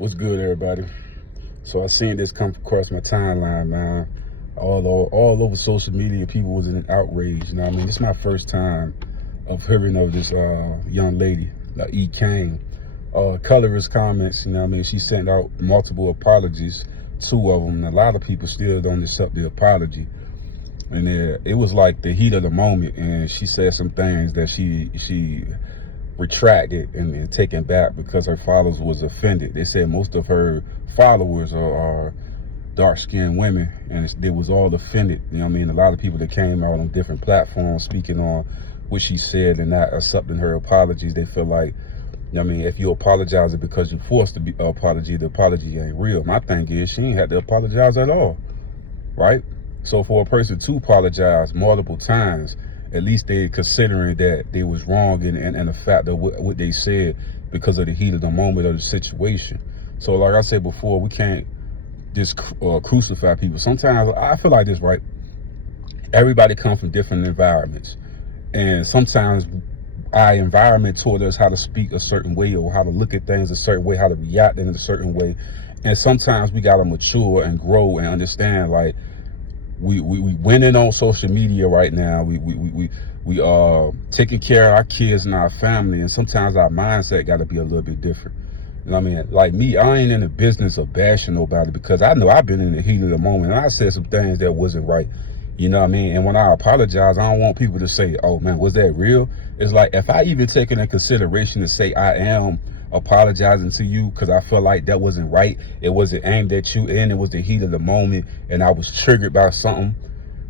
What's good, everybody? So I seen this come across my timeline, man. All over social media, people was in outrage. You know what I mean? This is my first time of hearing of this young lady, Ekane. Colorist comments, you know what I mean? She sent out multiple apologies, 2 of them, and a lot of people still don't accept the apology. And it was like the heat of the moment, and she said some things that she retracted and taken back because her followers was offended. They said most of her followers are dark-skinned women, and they was all offended. You know what I mean? A lot of people that came out on different platforms speaking on what she said and not accepting her apologies. They feel like, you know what I mean, if you apologize it because you're forced to be apology, the apology ain't real. My thing is, she ain't had to apologize at all, right? So for a person to apologize multiple times, at least they considering that they was wrong and the fact of what they said because of the heat of the moment of the situation. So like I said before, we can't just crucify people. Sometimes I feel like this, right? Everybody comes from different environments, and sometimes our environment taught us how to speak a certain way or how to look at things a certain way, how to react in a certain way. And sometimes we got to mature and grow and understand, like, we winning on social media right now. We taking care of our kids and our family, and sometimes our mindset got to be a little bit different. You know what I mean? Like me, I ain't in the business of bashing nobody because I know I've been in the heat of the moment and I said some things that wasn't right. You know what I mean? And when I apologize, I don't want people to say, "Oh man, was that real?" It's like, if I even take it in consideration to say I am apologizing to you because I feel like that wasn't right, it wasn't aimed at you, and it was the heat of the moment, and I was triggered by something,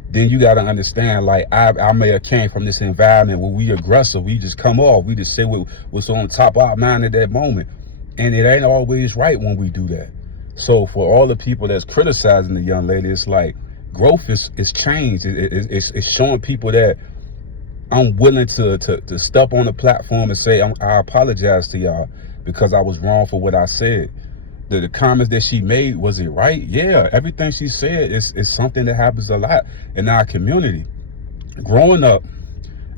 then you got to understand, like, I may have came from this environment where we aggressive, we just come off, we just say what's on top of our mind at that moment, and it ain't always right when we do that. So for all the people that's criticizing the young lady, it's like, growth is change. It's showing people that I'm willing to step on the platform and say I apologize to y'all because I was wrong for what I said. The comments that she made, was it right? Yeah, everything she said is something that happens a lot in our community. Growing up,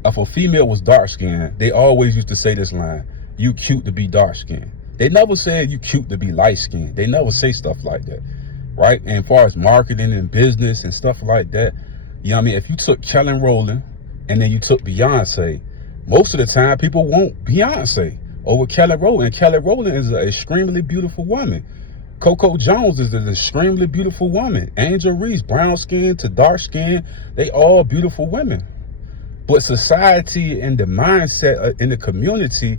if a female was dark-skinned, they always used to say this line: "You cute to be dark-skinned." They never said you cute to be light-skinned. They never say stuff like that, right? And as far as marketing and business and stuff like that, you know what I mean? If you took Kelly Rowland and then you took Beyonce, most of the time people want Beyonce over Kelly Rowland. And Kelly Rowland is an extremely beautiful woman. Coco Jones is an extremely beautiful woman. Angel Reese, brown skin to dark skin, they all beautiful women. But society and the mindset in the community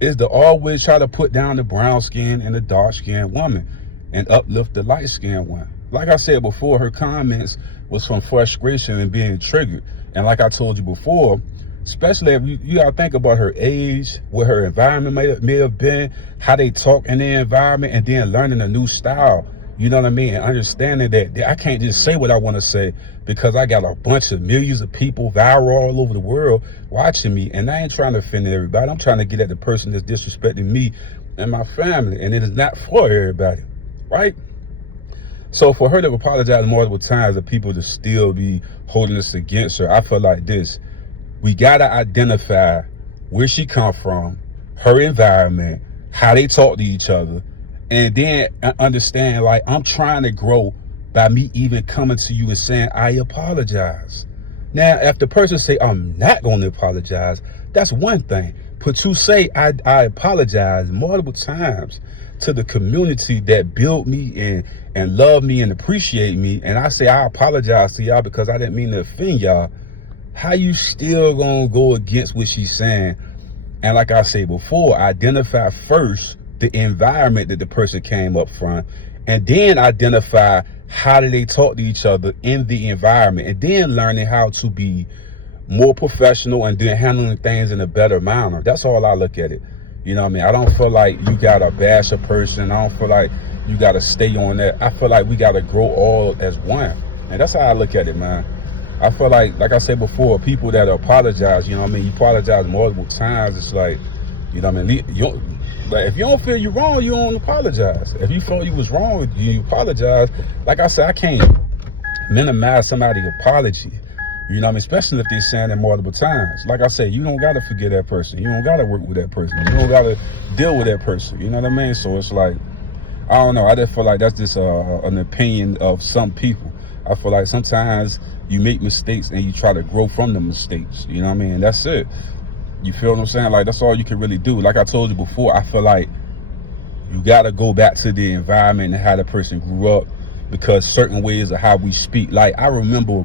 is to always try to put down the brown skin and the dark skinned woman and uplift the light skinned one. Like I said before, her comments was from frustration and being triggered. And like I told you before, especially if you gotta think about her age, what her environment may have been, how they talk in their environment, and then learning a new style. You know what I mean? And understanding that I can't just say what I want to say because I got a bunch of millions of people viral all over the world watching me, and I ain't trying to offend everybody. I'm trying to get at the person that's disrespecting me and my family, and it is not for everybody, right? So for her to apologize multiple times and people to still be holding this against her, I feel like this: we gotta identify where she come from, her environment, how they talk to each other, and then understand, like, I'm trying to grow by me even coming to you and saying I apologize. Now, if the person say I'm not going to apologize, that's one thing. But to say I apologize multiple times to the community that built me and love me and appreciate me, and I say I apologize to y'all because I didn't mean to offend y'all, how you still gonna go against what she's saying? And like I said before, identify first the environment that the person came up from, and then identify how do they talk to each other in the environment, and then learning how to be more professional and then handling things in a better manner. That's all I look at it. You know what I mean? I don't feel like you gotta bash a person. I don't feel like you gotta stay on that. I feel like we gotta grow all as one. And that's how I look at it, man. I feel like I said before, people that apologize, you know what I mean? You apologize multiple times. It's like, you know what I mean? Like, if you don't feel you're wrong, you don't apologize. If you felt you was wrong, you apologize. Like I said, I can't minimize somebody's apology. You know what I mean? Especially if they're saying it multiple times. Like I said, you don't got to forget that person. You don't got to work with that person. You don't got to deal with that person. You know what I mean? So it's like, I don't know. I just feel like that's just an opinion of some people. I feel like sometimes you make mistakes and you try to grow from the mistakes. You know what I mean? That's it. You feel what I'm saying? Like, that's all you can really do. Like I told you before, I feel like you got to go back to the environment and how the person grew up, because certain ways of how we speak. Like, I remember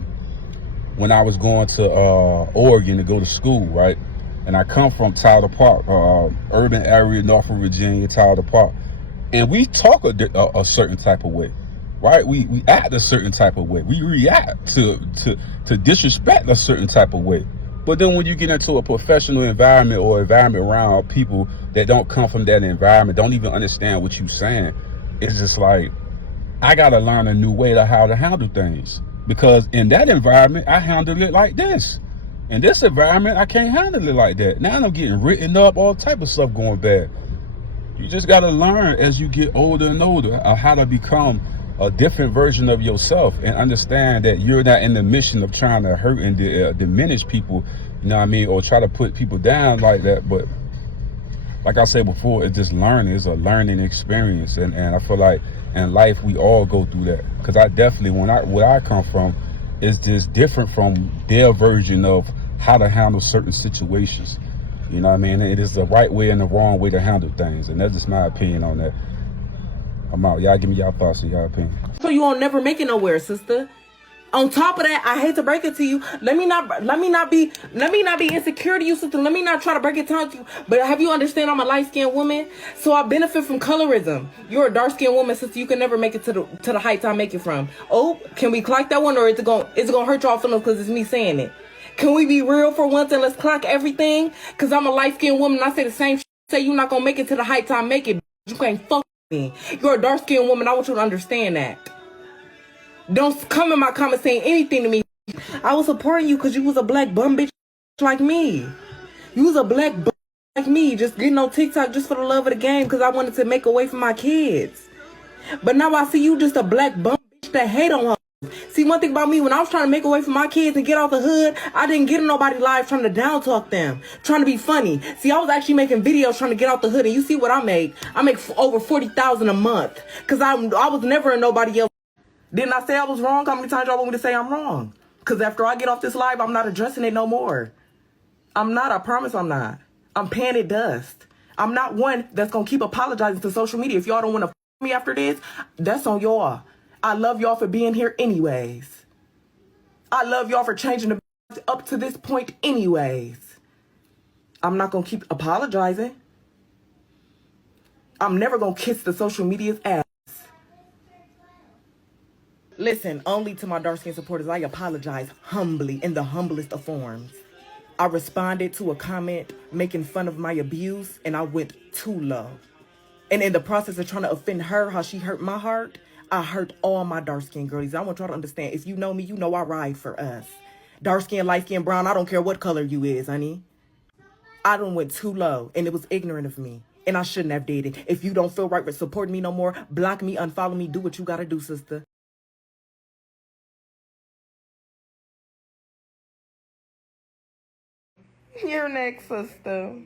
when I was going to Oregon to go to school, right? And I come from Tyler Park, urban area, Norfolk, Virginia, Tyler Park. And we talk a certain type of way, right? We act a certain type of way. We react to disrespect a certain type of way. But then when you get into a professional environment or environment around people that don't come from that environment, don't even understand what you're saying, it's just like, I got to learn a new way to how to handle things. Because in that environment, I handle it like this. In this environment, I can't handle it like that. Now I'm getting written up, all type of stuff going bad. You just got to learn as you get older and older how to become a different version of yourself, and understand that you're not in the mission of trying to hurt and diminish people, you know what I mean, or try to put people down like that. But like I said before, it's just learning. It's a learning experience, and I feel like in life we all go through that. Because I definitely, where I come from is just different from their version of how to handle certain situations. You know what I mean? It is the right way and the wrong way to handle things, and that's just my opinion on that. I'm out. Y'all give me y'all thoughts and y'all opinion. So you won't never make it nowhere, sister. On top of that, I hate to break it to you. Let me not be insecure to you, sister. Let me not try to break it down to you. But have you understand I'm a light-skinned woman? So I benefit from colorism. You're a dark-skinned woman, sister. You can never make it to the heights I make it from. Oh, can we clock that one, or is it gonna hurt y'all feelings because it's me saying it? Can we be real for once and let's clock everything? Because I'm a light-skinned woman and I say the same shit. Say you're not gonna make it to the heights I make it. You can't fuck me. You're a dark-skinned woman. I want you to understand that. Don't come in my comments saying anything to me. I was supporting you because you was a black bum bitch like me. You was a black bum like me, just getting on TikTok just for the love of the game because I wanted to make a way for my kids. But now I see you just a black bum bitch that hate on her. See, one thing about me, when I was trying to make a way for my kids and get off the hood, I didn't get in nobody's live trying to down talk them, trying to be funny. See, I was actually making videos trying to get off the hood, and you see what I make? I make over $40,000 a month because I was never in nobody else. Didn't I say I was wrong? How many times y'all want me to say I'm wrong? Because after I get off this live, I'm not addressing it no more. I'm not. I promise I'm not. I'm paying it dust. I'm not one that's going to keep apologizing to social media. If y'all don't want to me after this, that's on y'all. I love y'all for being here anyways. I love y'all for changing the up to this point anyways. I'm not going to keep apologizing. I'm never going to kiss the social media's ass. Listen, only to my dark-skinned supporters, I apologize humbly in the humblest of forms. I responded to a comment making fun of my abuse, and I went too low. And in the process of trying to offend her, how she hurt my heart, I hurt all my dark-skinned girlies. I want y'all to understand, if you know me, you know I ride for us. Dark-skinned, light-skinned, brown, I don't care what color you is, honey. I done went too low, and it was ignorant of me. And I shouldn't have did it. If you don't feel right with supporting me no more, block me, unfollow me, do what you gotta do, sister. You're next, sister.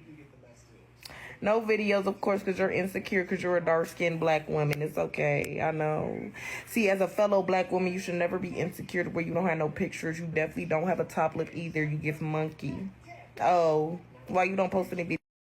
No videos, of course, because you're insecure because you're a dark-skinned black woman. It's okay. I know. See, as a fellow black woman, you should never be insecure to where you don't have no pictures. You definitely don't have a top lip either. You give monkey. Oh, why you don't post any videos?